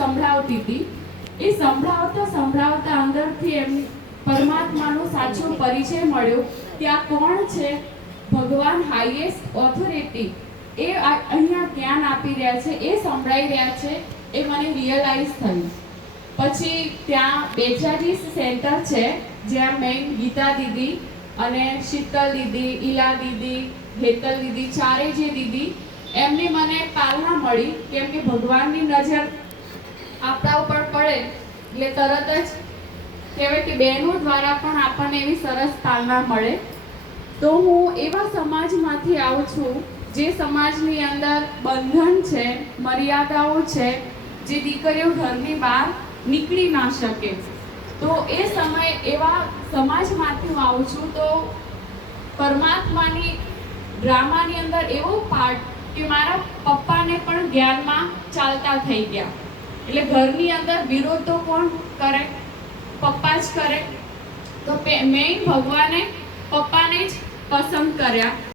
સંભળાવતી હતી. એ સંભળાવતા અંદરથી એમ પરમાત્માનો સાચો પરિચય મળ્યો કે આ કોણ છે, ભગવાન હાઈએસ્ટ ઓથોરિટી એ અહીંયા જ્ઞાન આપી રહ્યા છે, એ સંભળાઈ રહ્યા છે, એ મને રિયલાઇઝ થયું. પછી ત્યાં બેચારીસ સેન્ટર છે જ્યાં મેં ગીતા દીદી અને શીતલ દીદી, ઈલા દીદી, હેતલ દીદી, ચારે જે દીદી એમની મને પાલના મળી, કેમ કે ભગવાનની નજર આપણા ઉપર પડે એટલે તરત જ કહેવાય કે બહેનો દ્વારા પણ આપણને એવી સરસ પાલના મળે. તો હું એવા સમાજમાંથી આવું છું જે સમાજની અંદર બંધન છે, મર્યાદાઓ છે, જે દીકરીઓ ઘરની બહાર નીકળી ના શકે. તો એ સમય એવા સમાજમાંથી હું આવું છું. તો પરમાત્માની ડ્રામાની અંદર એવો પાર્ટ કે મારા પપ્પાને પણ જ્ઞાનમાં ચાલતા થઈ ગયા. એટલે ઘરની અંદર વિરોધ તો કોણ કરે? પપ્પા જ કરે. તો મેઇન ભગવાને પપ્પાને જ પસંદ કર્યા.